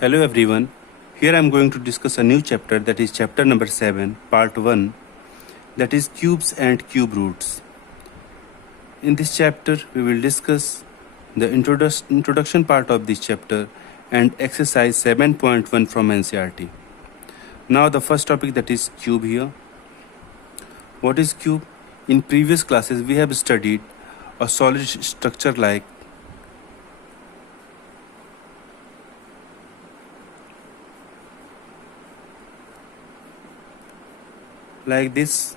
Hello everyone. Here I am going to discuss a new chapter, that is chapter number 7, part 1, that is cubes and cube roots. In this chapter we will discuss the introduction part of this chapter and exercise 7.1 from NCERT. Now the first topic, that is cube here. What is cube? In previous classes we have studied a solid structure like this,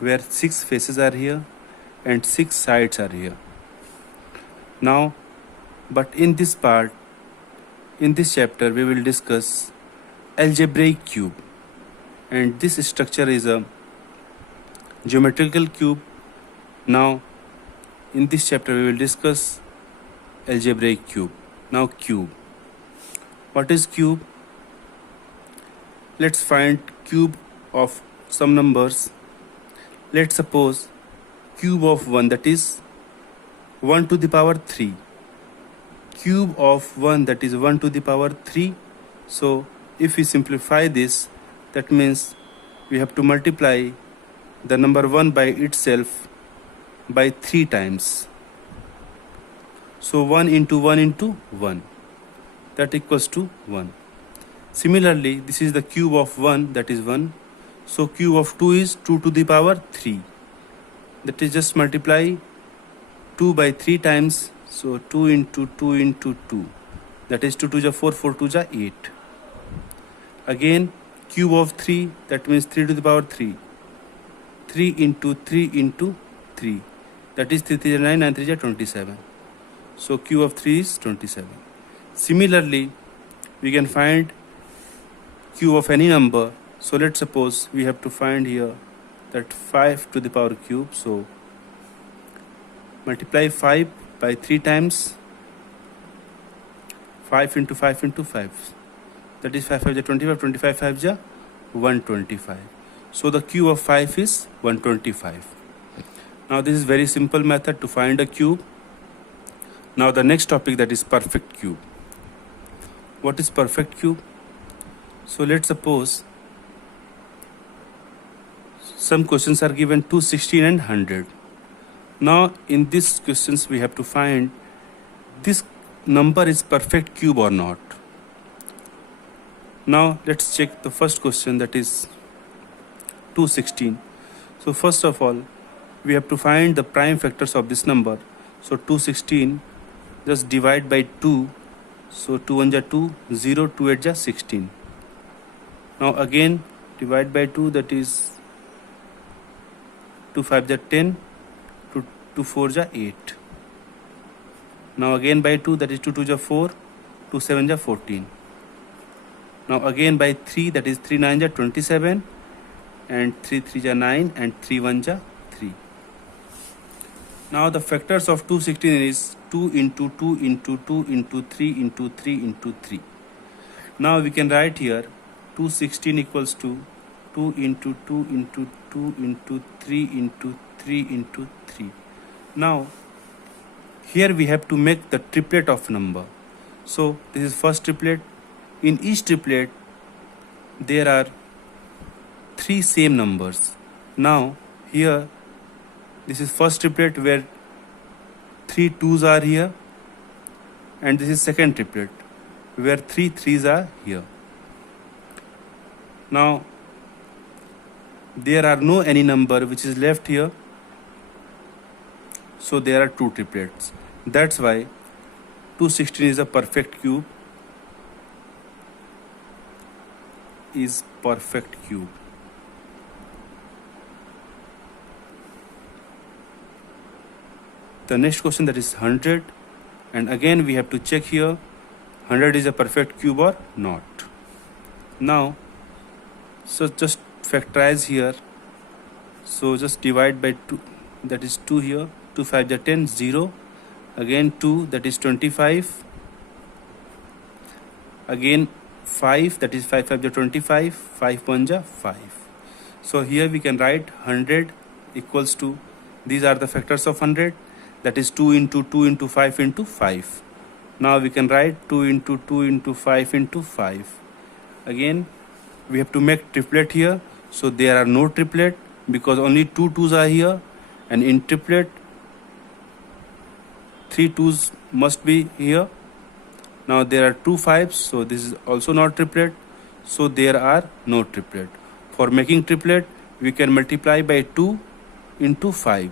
where 6 faces are here and 6 sides are here. Now, but in this part, in this chapter, we will discuss algebraic cube, and this structure is a geometrical cube. Now, in this chapter, we will discuss algebraic cube. Now, cube. What is cube? Let's find cube of some numbers. Let's suppose cube of 1, that is 1 to the power 3. Cube of 1, that is 1 to the power 3. So if we simplify this, that means we have to multiply the number 1 by itself by 3 times. So 1 into 1 into 1, that equals to 1. Similarly, this is the cube of 1, that is 1. So cube of 2 is 2 to the power 3. That is, just multiply 2 by 3 times. So 2 into 2 into 2. That is 2 to the 4, 4 to the 8. Again, cube of 3, that means 3 to the power 3. 3 into 3 into 3. That is 3 to the 9, 9 to the 27. So cube of 3 is 27. Similarly, we can find cube of any number. So let's suppose we have to find here that 5 to the power cube. So multiply 5 by 3 times. 5 into 5 into 5. That is 5 5 is 25, 25 5 is 125. So the cube of 5 is 125. Now this is very simple method to find a cube. Now the next topic, that is perfect cube. What is perfect cube? So let's suppose some questions are given 2, 16 and 100. Now in these questions we have to find this number is perfect cube or not. Now let's check the first question, that is 216. So first of all, we have to find the prime factors of this number. So 216, just divide by 2. So 2 1 ja 2, 0, 2 8 ja 16. Now again divide by 2, that is 2 5 ja 10, 2 4 ja 8. Now again by 2, that is 2 2 ja 4, 2 7 ja 14. Now again by 3, that is 3 9 ja 27, and 3 3 ja 9, and 3 1 ja 3. Now the factors of 216 is 2 into 2 into 2 into 3 into 3 into 3. Now we can write here 216 equals to 2 into 2 into 2 into 3 into 3 into 3. Now here we have to make the triplet of number. So this is first triplet. In each triplet there are 3 same numbers. Now here this is first triplet where 3 2s are here, and this is second triplet where 3 3s are here. Now there are no any number which is left here, so there are 2 triplets. That's why 216 is a perfect cube. Is perfect cube. The next question, that is 100, and again we have to check here 100 is a perfect cube or not. Now so just factorize here. So just divide by 2, that is 2 here. 2 5 ja 10, 0. Again 2, that is 25. Again 5, that is 5 5 ja 25, 5 1 ja 5. So here we can write 100 equals to, these are the factors of 100, that is 2 into 2 into 5 into 5. Now we can write 2 into 2 into 5 into 5. Again, we have to make triplet here. So there are no triplet because only 2 2s are here. And in triplet, 3 2s must be here. Now there are 2 5s, so this is also not triplet. So there are no triplet. For making triplet, we can multiply by 2 into 5.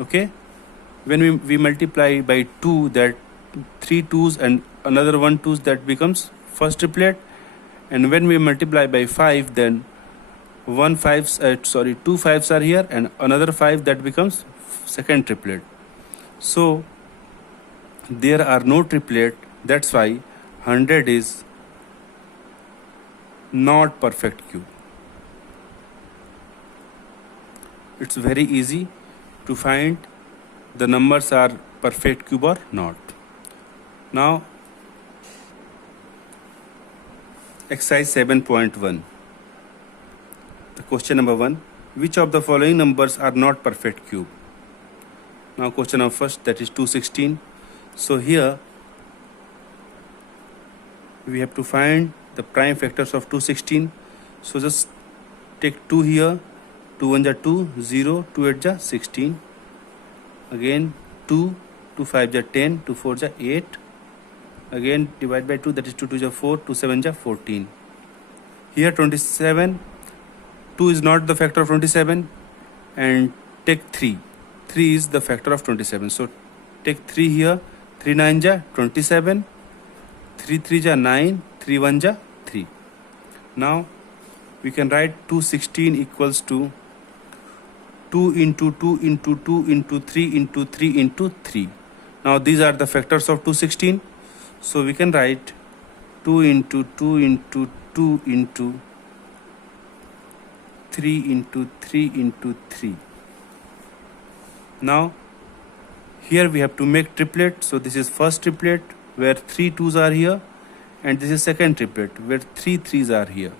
Okay? When we multiply by 2, that 3 2s and another 1 2s, that becomes first triplet. And when we multiply by 5, then 2 5s are here and another 5, that becomes second triplet. So there are no triplet. That's why 100 is not perfect cube. It's very easy to find the numbers are perfect cube or not. Now exercise 7.1. The question number 1. Which of the following numbers are not perfect cube? Now question number first, that is 216. So here we have to find the prime factors of 216. So just take 2 here. 2 1 ja 2, 0, 2 8 ja 16. Again 2, 2 5 ja 10, 2 4 ja 8. Again divide by 2, that is 2 2 ja 4, 2 7 ja 14. Here 27. 2 is not the factor of 27. And take 3. 3 is the factor of 27. So take 3 here. 3 9 ja 27. 3 3 ja 9. 3 1 ja 3. Now we can write 216 equals to 2 into 2 into 2 into 3 into 3 into 3. Now these are the factors of 216. So we can write 2 into 2 into 2 into 3 into 3 into 3. Now here we have to make triplet. So this is first triplet where 3 2s are here, and this is second triplet where 3 3s are here.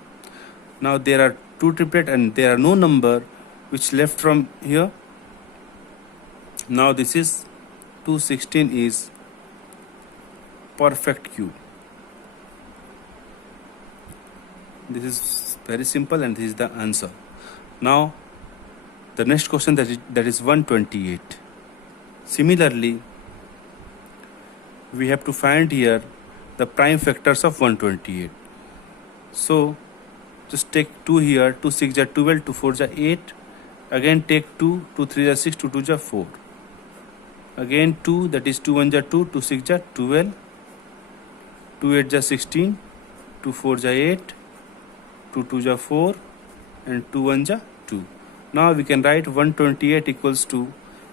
Now there are 2 triplet and there are no number which left from here. Now this is 216 is perfect cube. This is very simple and this is the answer. Now the next question, that is 128. Similarly, we have to find here the prime factors of 128. So just take 2 here. 2 6 ja 12, 2 4 ja 8. Again take 2, 2 3 ja 6, 2 2 ja 4. Again 2, that is 2 1 ja 2, 2 6 ja 12, 2 8 ja 16, 2 4 ja 8, 2 2 ja 4, and 2 1 ja 2. Now we can write 128 equals to,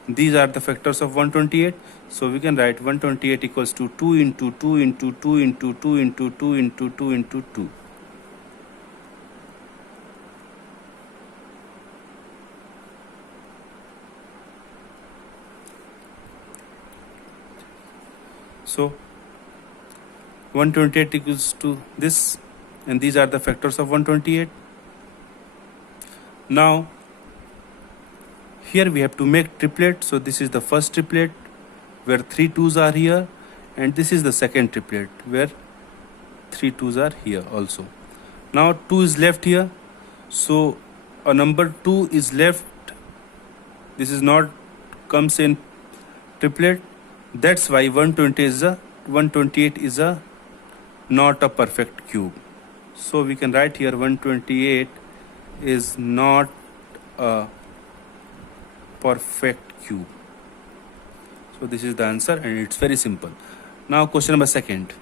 these are the factors of 128. So we can write 128 equals to 2 into 2 into 2 into 2 into 2 into 2 into 2. So 128 equals to this, and these are the factors of 128. Now here we have to make triplet. So this is the first triplet where 3 2s are here, and this is the second triplet where 3 2s are here also. Now 2 is left here, so a number 2 is left. This is not comes in triplet. That's why 128 is a not a perfect cube. So we can write here 128 is not a perfect cube. So this is the answer, and it's very simple. Now question number second.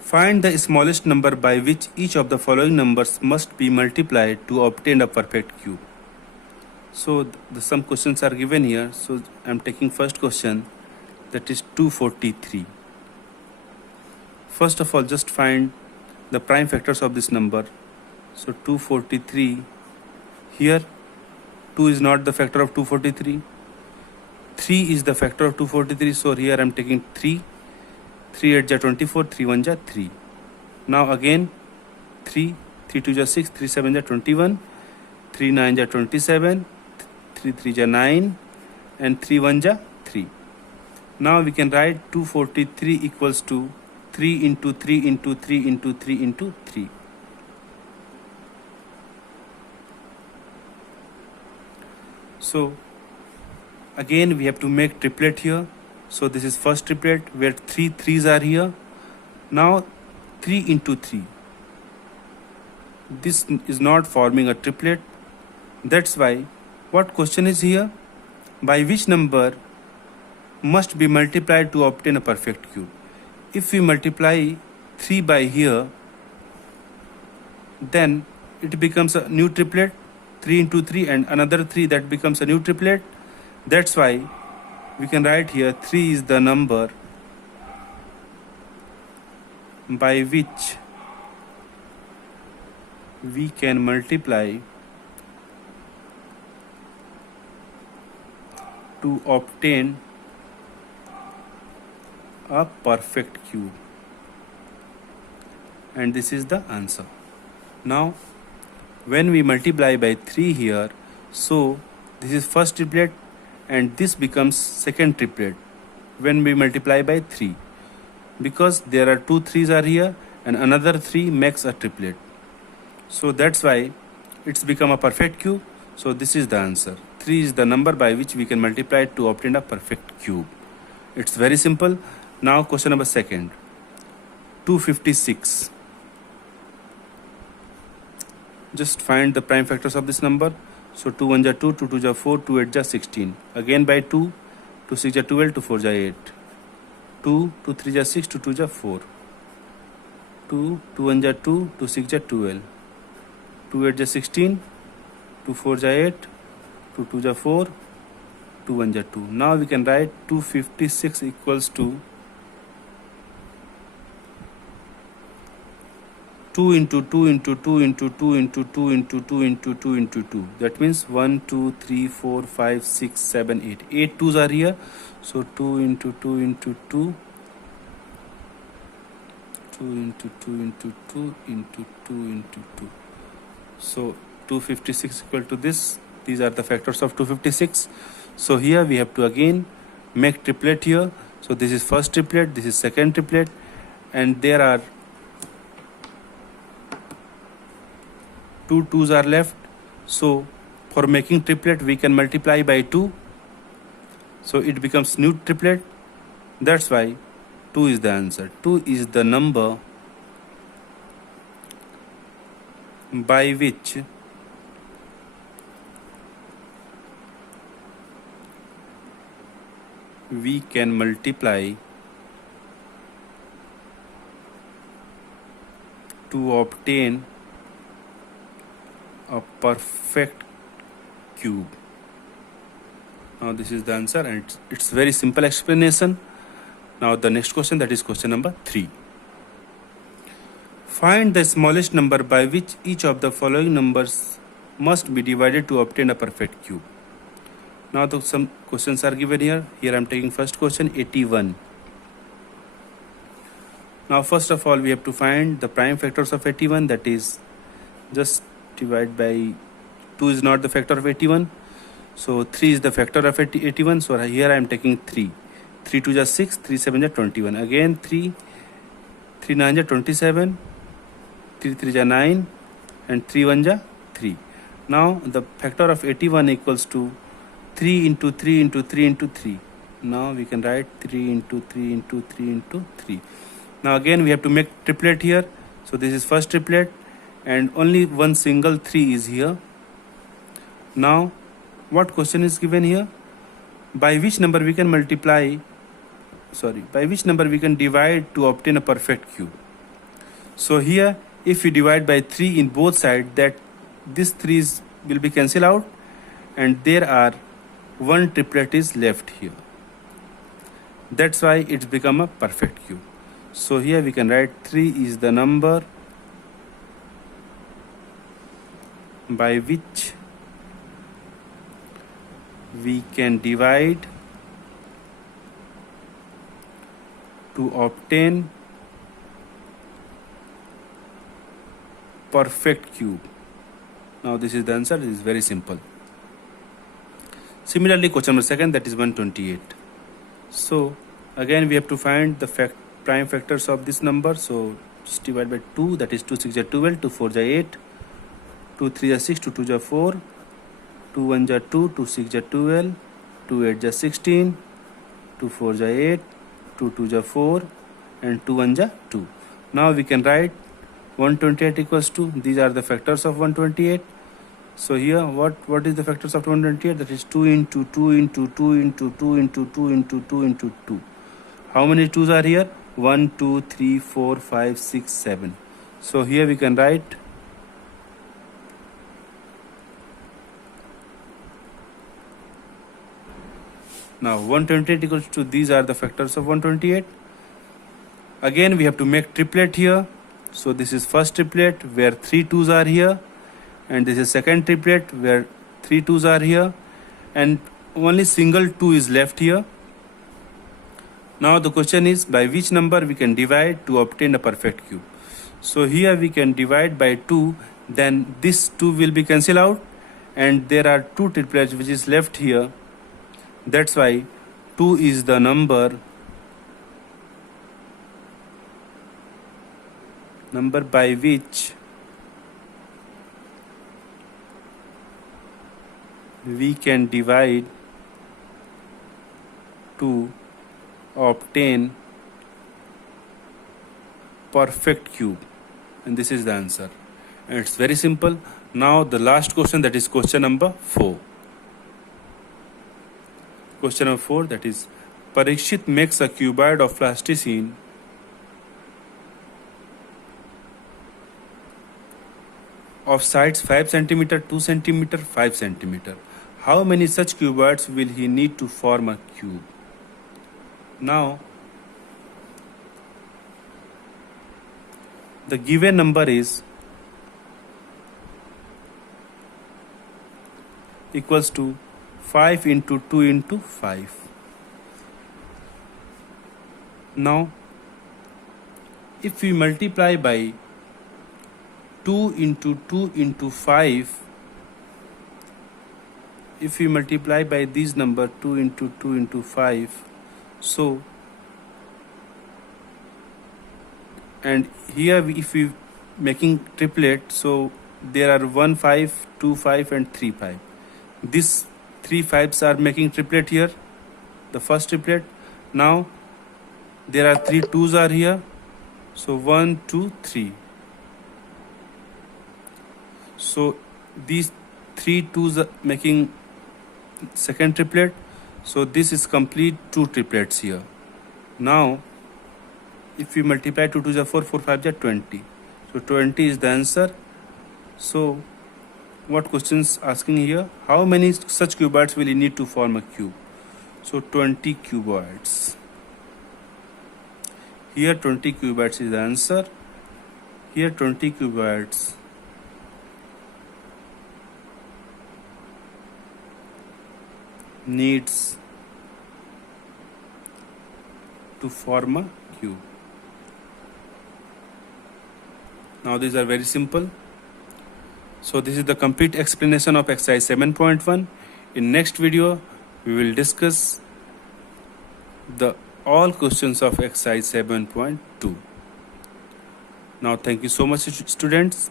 Find the smallest number by which each of the following numbers must be multiplied to obtain a perfect cube. So some questions are given here. So I'm taking first question, that is 243. First of all, just find the prime factors of this number. So 243, here 2 is not the factor of 243. 3 is the factor of 243. So here I'm taking 3. 3 8 ja 24, 3 1 ja 3. Now again 3, 3 2 ja 6, 3 7 ja 21, 3 9 ja 27, 3 3 ja 9, and 3 1 ja 3. Now we can write 243 equals to 3 into 3 into 3 into 3 into 3. So again we have to make triplet here. So this is first triplet where 3 3s are here. Now 3 into 3. This is not forming a triplet. That's why what question is here? By which number must be multiplied to obtain a perfect cube? If we multiply 3 by here, then it becomes a new triplet, 3 into 3 and another 3, that becomes a new triplet. That's why we can write here 3 is the number by which we can multiply to obtain a perfect cube, and this is the answer. Now when we multiply by 3 here, so this is first triplet and this becomes second triplet when we multiply by 3, because there are 2 3s are here and another 3 makes a triplet. So that's why it's become a perfect cube. So this is the answer. 3 is the number by which we can multiply to obtain a perfect cube. It's very simple. Now question number second. 256. Just find the prime factors of this number. So 2 1 ja 2, 2 2 ja 4, 2 8 ja 16. Again by 2, 2 6 ja 12, 2 4 ja 8. 2 2 3 ja 6, 2 2 ja 4. 2 2 1 ja 2, 2 6 ja 12. 2 8 ja 16, 2 4 ja 8, 2 2 ja 4, 2 1 ja 2. Now we can write 256 equals to 2 into 2 into 2 into 2 into 2 into 2 into 2 into 2. That means 1 2 3 4 5 6 7 8. 8 2s are here. So 2 into 2 into 2. 2 into 2 into 2 into 2 into 2. So 256 equal to this. These are the factors of 256. So here we have to again make triplet here. So this is first triplet, this is second triplet, and there are 2 2s are left. So for making triplet we can multiply by 2. So it becomes new triplet. That's why 2 is the answer. 2 is the number by which we can multiply to obtain a perfect cube. Now this is the answer, and it's very simple explanation. Now the next question, that is question number 3. Find the smallest number by which each of the following numbers must be divided to obtain a perfect cube. Now some questions are given here. Here I am taking first question, 81. Now first of all we have to find the prime factors of 81, that is just divide by 2 is not the factor of 81. So 3 is the factor of 81. So here I am taking 3. 3 2 ja 6, 3 7 ja 21. Again 3, 3 9 ja 27, 3 3 ja 9, and 3 1 ja 3. Now the factor of 81 equals to 3 into 3 into 3 into 3. Now we can write 3 into 3 into 3 into 3. Now again we have to make triplet here. So this is first triplet and only one single 3 is here. Now what question is given here? By which number we can by which number we can divide to obtain a perfect cube? So here if we divide by 3 in both sides, that this 3's will be cancelled out and there are one triplet is left here. That's why it's become a perfect cube. So here we can write 3 is the number by which we can divide to obtain perfect cube. Now this is the answer. It is very simple. Similarly, question number second, that is 128. So Again we have to find the prime factors of this number. So just divide by 2, that is 2 6 are 12, 2 4 are 8, 2 3 are 6, 2 2 are 4, 2 1 are 2, 2 6 are 12, 2 8 are 16, 2 4 are 8, 2 2 are 4, and 2 1 are 2. Now we can write 128 equals to, these are the factors of 128. So here what is the factors of 128? That is 2 into 2 into 2 into 2 into 2 into 2 into 2. How many 2's are here? 1 2 3 4 5 6 7. So here we can write now 128 equals to, these are the factors of 128. Again we have to make triplet here. So this is first triplet where 3 2's are here, and this is second triplet where 3 2's are here, and only single 2 is left here. Now the question is, by which number we can divide to obtain a perfect cube? So here we can divide by 2, then this 2 will be cancelled out, and there are 2 triplets which is left here. That's why 2 is the number by which we can divide to obtain perfect cube, and this is the answer, and it's very simple. Now the last question, that is question number 4. Question number 4, that is, Parikshit makes a cuboid of plasticine of sides 5 cm, 2 cm, 5 cm. How many such cuboids will he need to form a cube? Now the given number is equals to 5 into 2 into 5. Now if we multiply by 2 into 2 into 5, if we multiply by this number 2 into 2 into 5, so and here if we making triplet, so there are 1 5, 2 5 and 3 5. These 3 5s are making triplet here, the first triplet. Now there are 3 2's are here, so 1 2 3. So these 3 2's are making second triplet, so this is complete 2 triplets here. Now if we multiply 2 2's are 4, 4 5's are 20, so 20 is the answer. So what questions asking here? How many such cuboids will you need to form a cube? So 20 cuboids. Here 20 cuboids is the answer. Here 20 cuboids needs to form a cube. Now these are very simple. So this is the complete explanation of exercise 7.1. In next video we will discuss the all questions of exercise 7.2. Now thank you so much students,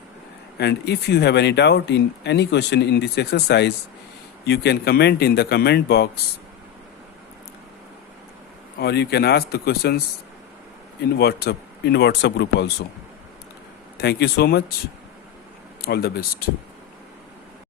and if you have any doubt in any question in this exercise, you can comment in the comment box, or you can ask the questions in WhatsApp group also. Thank you so much. All the best.